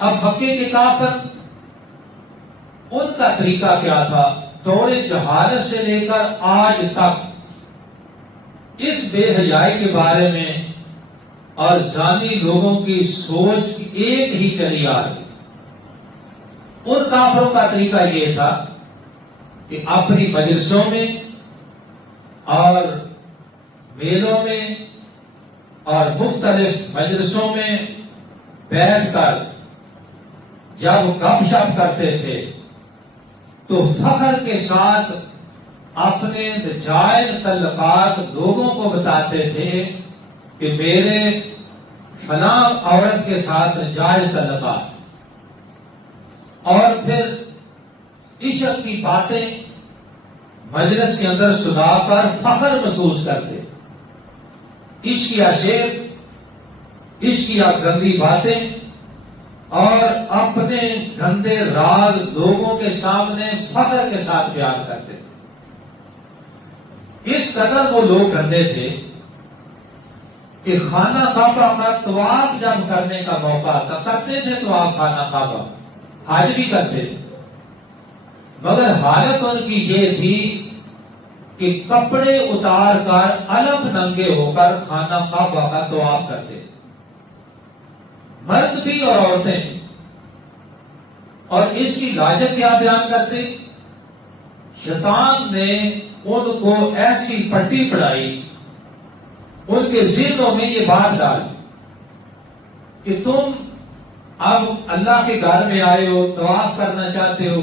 اب مکے کے کافر، ان کا طریقہ کیا تھا؟ دور جہالت سے لے کر آج تک اس بے حیائی کے بارے میں اور زانی لوگوں کی سوچ ایک ہی چلی آ رہی۔ ان کافروں کا طریقہ یہ تھا کہ اپنی مجلسوں میں اور میلوں میں اور مختلف مجلسوں میں بیٹھ کر جب وہ گپ شپ کرتے تھے تو فخر کے ساتھ اپنے جائز تعلقات لوگوں کو بتاتے تھے کہ میرے فلاں عورت کے ساتھ جائز تعلقات، اور پھر عشق کی باتیں مجلس کے اندر سنا کر فخر محسوس کرتے، عشقیہ شعر، عشقیہ گندی باتیں اور اپنے گندے راز لوگوں کے سامنے فخر کے ساتھ بیان کرتے تھے۔ اس قدر وہ لوگ گندے تھے کہ خانہ کعبہ کا طواف جب کرنے کا موقع آتا کرتے تھے تو آپ خانہ کعبہ حج بھی کرتے تھے، مگر حالت ان کی یہ تھی کہ کپڑے اتار کر علم ننگے ہو کر خانہ کعبہ کا طواف کرتے تھے، مرد بھی اور عورتیں بھی۔ اور اس کی لاجت کیا بیان کرتے؟ شیطان نے ان کو ایسی پٹی پڑھائی، ان کے ذہنوں میں یہ بات ڈالی کہ تم اب اللہ کے گھر میں آئے ہو، طواف کرنا چاہتے ہو،